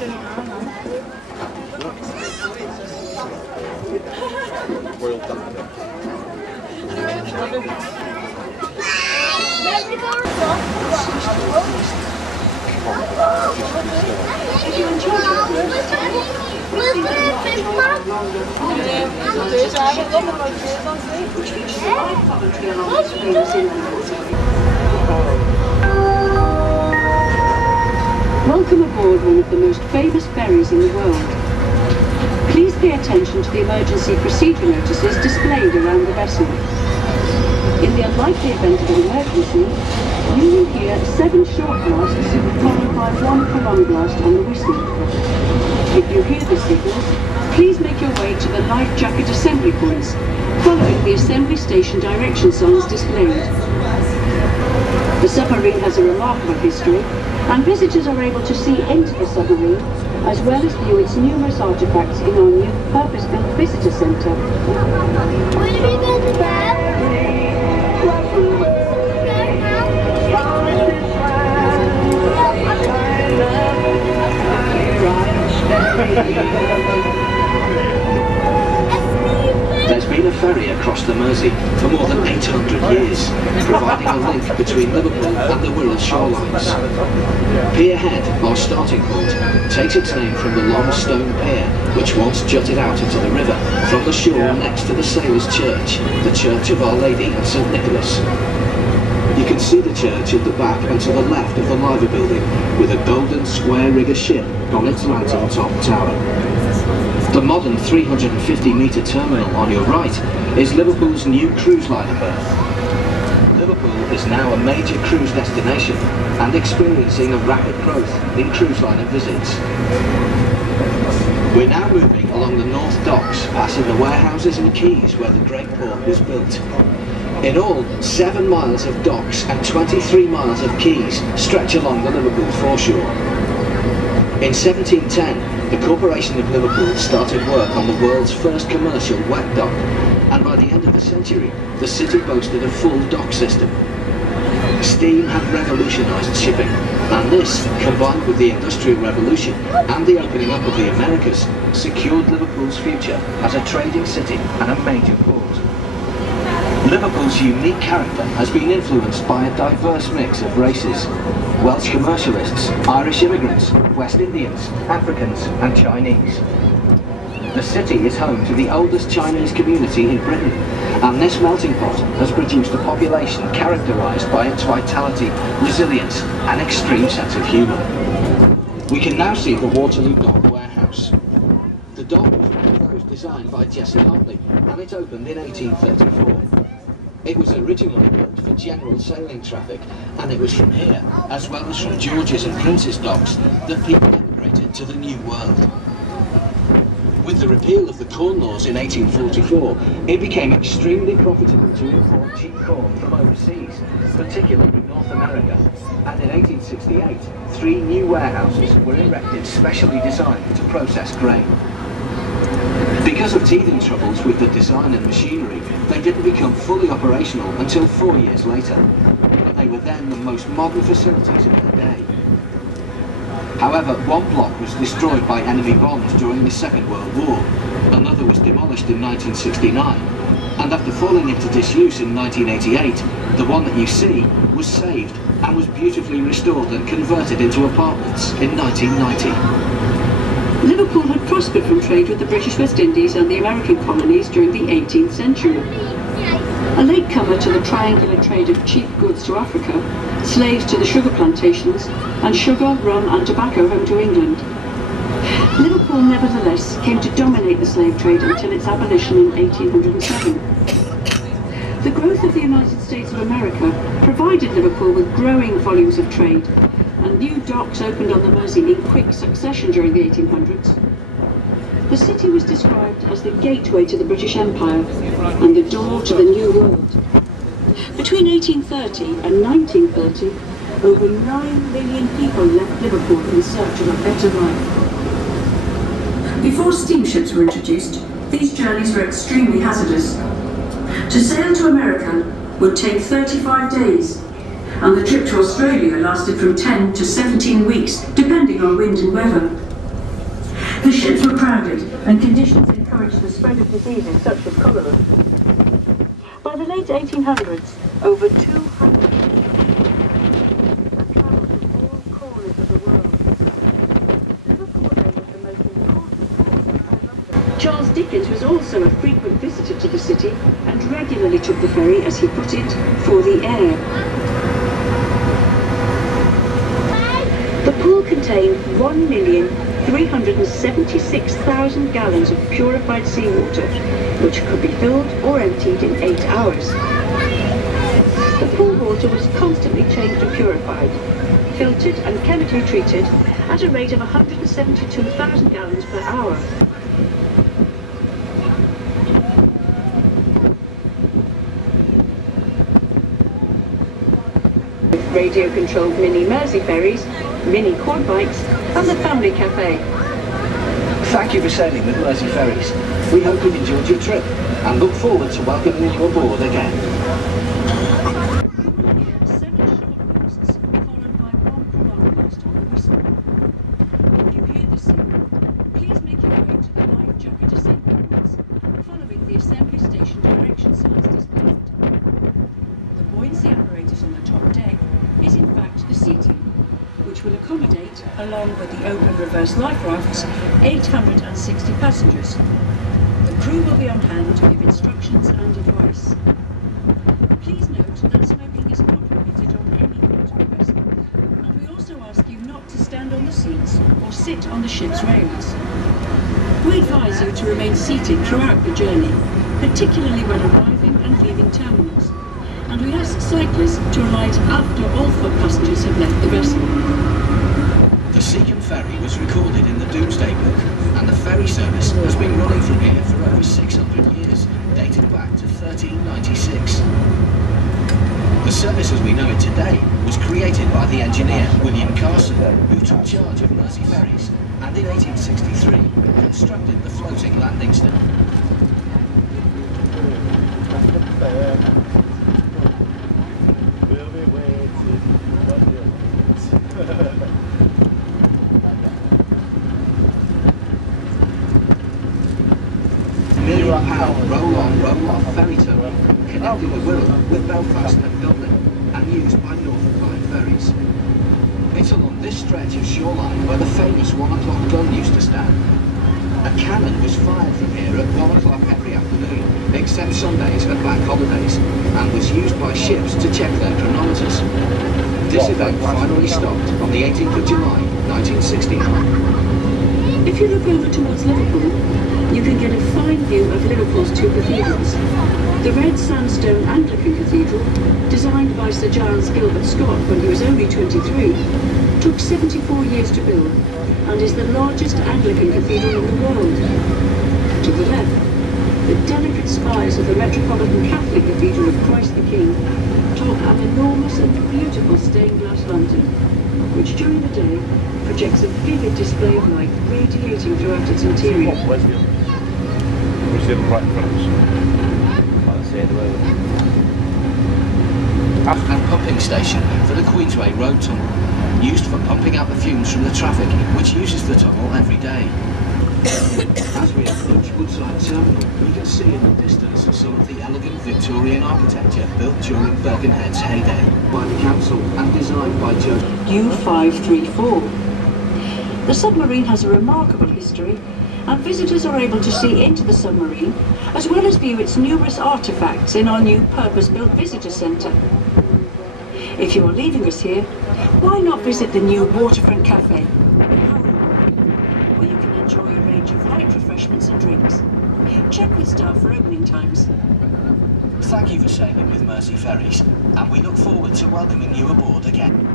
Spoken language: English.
Well done. Welcome aboard one of the most famous ferries in the world. Please pay attention to the emergency procedure notices displayed around the vessel. In the unlikely event of an emergency, you will hear 7 short blasts followed by 1 prolonged blast on the whistle. If you hear the signals, please make your way to the life jacket assembly points, following the assembly station direction signs displayed. The submarine has a remarkable history, and visitors are able to see into the submarine, as well as view its numerous artifacts in our new purpose-built visitor centre. Where are we going to go? There's been a ferry across the Mersey for more than 800 years, providing a link between Liverpool and the Wirral shorelines. Pier Head, our starting point, takes its name from the long stone pier which once jutted out into the river from the shore next to the Sailors' Church, the Church of Our Lady and St Nicholas. You can see the church at the back and to the left of the Liver building, with a golden square rigger ship on its lantern-top tower. The modern 350-metre terminal on your right is Liverpool's new cruise liner berth. Liverpool is now a major cruise destination and experiencing a rapid growth in cruise liner visits. We're now moving along the North Docks, passing the warehouses and quays where the Great Port was built. In all, 7 miles of docks and 23 miles of quays stretch along the Liverpool foreshore. In 1710, the Corporation of Liverpool started work on the world's first commercial wet dock, and by the end of the century, the city boasted a full dock system. Steam had revolutionised shipping, and this, combined with the Industrial Revolution and the opening up of the Americas, secured Liverpool's future as a trading city and a major port. Liverpool's unique character has been influenced by a diverse mix of races: Welsh commercialists, Irish immigrants, West Indians, Africans and Chinese. The city is home to the oldest Chinese community in Britain, and this melting pot has produced a population characterised by its vitality, resilience and extreme sense of humour. We can now see the Waterloo Warehouse. The dock was one of those designed by Jesse Hartley, and it opened in 1834. It was originally built for general sailing traffic, and it was from here, as well as from George's and Prince's docks, that people emigrated to the New World. With the repeal of the Corn Laws in 1844, it became extremely profitable to import cheap corn from overseas, particularly from North America, and in 1868, 3 new warehouses were erected specially designed to process grain. Because of teething troubles with the design and machinery, they didn't become fully operational until 4 years later, but they were then the most modern facilities of their day. However, one block was destroyed by enemy bombs during the Second World War, another was demolished in 1969, and after falling into disuse in 1988, the one that you see was saved and was beautifully restored and converted into apartments in 1990. Liverpool had prospered from trade with the British West Indies and the American colonies during the 18th century. A latecomer to the triangular trade of cheap goods to Africa, slaves to the sugar plantations, and sugar, rum and tobacco home to England. Liverpool nevertheless came to dominate the slave trade until its abolition in 1807. The growth of the United States of America provided Liverpool with growing volumes of trade, and new docks opened on the Mersey in quick succession during the 1800s. The city was described as the gateway to the British Empire and the door to the New World. Between 1830 and 1930, over 9 million people left Liverpool in search of a better life. Before steamships were introduced, these journeys were extremely hazardous. To sail to America would take 35 days, and the trip to Australia lasted from 10 to 17 weeks, depending on wind and weather. The ships were crowded, and conditions encouraged the spread of diseases such as cholera. By the late 1800s, over 200 have travelled from all corners of the world. Liverpool then was the most important port outside London. Charles Dickens was also a frequent visitor to the city and regularly took the ferry, as he put it, for the air. The pool contained 1,376,000 gallons of purified seawater, which could be filled or emptied in 8 hours. The pool water was constantly changed and purified, filtered and chemically treated at a rate of 172,000 gallons per hour. With radio-controlled mini Mersey ferries, mini quad bikes and the family cafe. Thank you for sailing with Mersey Ferries. We hope you've enjoyed your trip and look forward to welcoming you aboard again. Seven short bursts followed by one prolonged burst on the whistle. If you hear the signal, please make your way to the life jacket assembly points, following the assembly station direction signs displayed. The buoyancy apparatus on the top deck is in fact the seating, which will accommodate, along with the open reverse life rafts, 860 passengers. The crew will be on hand to give instructions and advice. Please note that smoking is not permitted on any part of the vessel, and we also ask you not to stand on the seats or sit on the ship's rails. We advise you to remain seated throughout the journey, particularly when arriving and leaving terminals, and we ask cyclists to alight after all foot passengers have left the vessel. The Seacombe ferry was recorded in the Domesday Book, and the ferry service has been running from here for over 600 years, dating back to 1396. The service as we know it today was created by the engineer William Carson, who took charge of Mersey ferries, and in 1863 constructed the floating landing station. £1 roll-on, roll-off ferry terminal connecting the Wirral with Belfast and Dublin and used by Norfolk Line ferries. It's along this stretch of shoreline where the famous 1 o'clock gun used to stand. A cannon was fired from here at 1 o'clock every afternoon, except Sundays and bank holidays, and was used by ships to check their chronometers. This event finally stopped on the 18th of July, 1969. If you look over towards Liverpool, you can get a fine view of Liverpool's two cathedrals. The red sandstone Anglican Cathedral, designed by Sir Giles Gilbert Scott when he was only 23, took 74 years to build and is the largest Anglican cathedral in the world. To the left, the delicate spires of the Metropolitan Catholic Cathedral of Christ the King top an enormous and beautiful stained glass lantern, which during the day projects a vivid display of light radiating throughout its interior. We're sitting right in front of us. Can't see at the moment. And pumping station for the Queensway Road Tunnel, used for pumping out the fumes from the traffic which uses the tunnel every day. As we approach Woodside Terminal, you can see in the distance some of the elegant Victorian architecture built during Birkenhead's heyday by the council and designed by Joe U534. The submarine has a remarkable history, and visitors are able to see into the submarine as well as view its numerous artefacts in our new purpose-built visitor centre. If you are leaving us here, why not visit the new Waterfront Cafe, where you can enjoy a range of light refreshments and drinks. Check with staff for opening times. Thank you for sailing with Mersey Ferries, and we look forward to welcoming you aboard again.